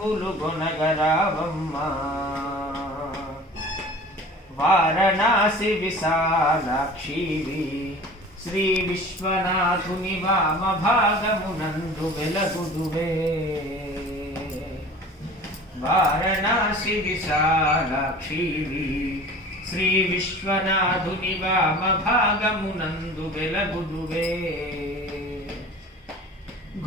మంగళంబులు గొనగరావమ్మా వారణాసి విశాలాక్షివి శ్రీ విశ్వనాథుని వామ భాగమునందు వెలగుదువే వారణాసి విశాలాక్షివి శ్రీ విశ్వనాథుని వామ భాగమునందు వెలగుదువే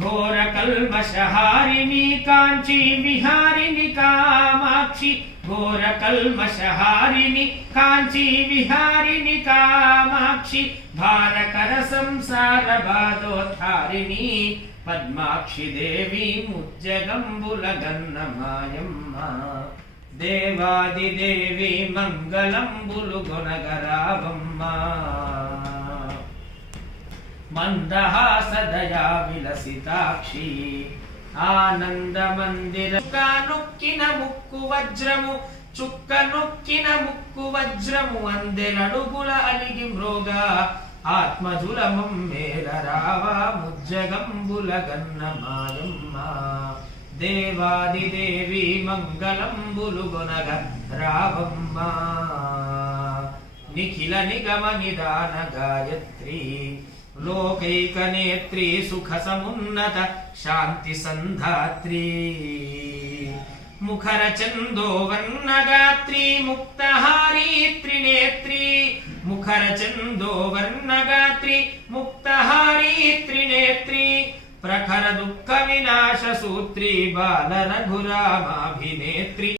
ఘోర కల్మషహారిణి కాంచీ విహారిణి కామాక్షి ఘోర కల్మషహారిణి కాంచీ విహారిణి కామాక్షి భారకర సంసార బాధోద్ధారిణి పద్మాక్షి దేవి ముజ్జగంబుల గన్నమాయమ్మ దేవాదిదేవి మంగళంబులు గొనగరావమ్మ మందహాసదయా విలసితాక్షి ఆనంద మందిర నొక్కిన ముక్కు వజ్రము చుక్క నొక్కిన ముక్కు వజ్రము అందెలడుగుల అలిగి మ్రోగా ఆత్మజుల మమ్మేల రావా ముజ్జగంబుల గన్నమాయమ్మ దేవాదిదేవి మంగళంబులు గొనగ రావమ్మ నిఖిల నిగమ నిదాన గాయత్రి లోకైకనేత్రి సుఖ సమున్నత శాంతి సంధాత్రి ముఖర చందో వర్ణగాత్రి ముక్తహారీ త్రినేత్రి ముఖర చందో వర్ణగాత్రి ముక్తహారీ త్రినేత్రి ప్రఖర దుఃఖ వినాశ సూత్రి బాల రఘురామాభినేత్రి